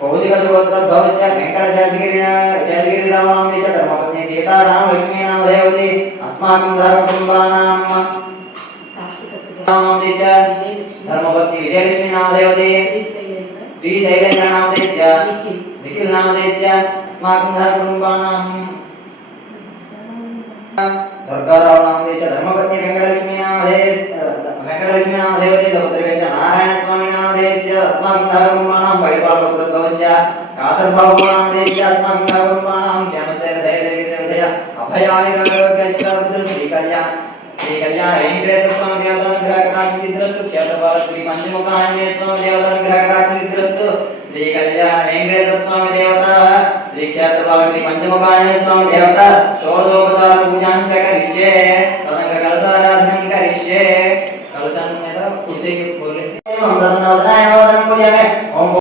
कौशिकसुगोत्रोद्भवस्य वेङ्कटशेषगिरिरामनामदेश धर्मपत्नी सीतारामलक्ष्मीनामधेयवती अस्माकं धर्मकुटुम्बानां नामदेश धर्मपत्नी विजयलक्ष्मीनामधेयवती श्रीशैलेन्द्रनामदेश निखिलनामदेश अस्माकं धर्मकुटुम्बानां दुर्गारावनामदेश धर्मपत्नी वेङ्कटलक्ष्मीनामधेयवती धौत्रिवेश नारायणस्वामिनामदेश अस्माकं धर्मकुटुम्बानां वैपालपुरोद्भवस्य कादर्भावनामदेश अस्माकं धर्मकुटुम्बानां क्षमस्तेरधैर्यविजय अभयायगारोग्यस्य श्रीकल्याण वेंकटेश्वर स्वामी देवता ग्रहकटाक्षिद्रस्तु क्षेत्रपाल श्री पंचमुखांजनेय स्वामी देवता ग्रहकटाक्षिद्रस्तु श्री कल्याण वेंकटेश्वर स्वामी देवता श्री क्षेत्रपाल श्री पंचमुखांजनेय स्वामी देवता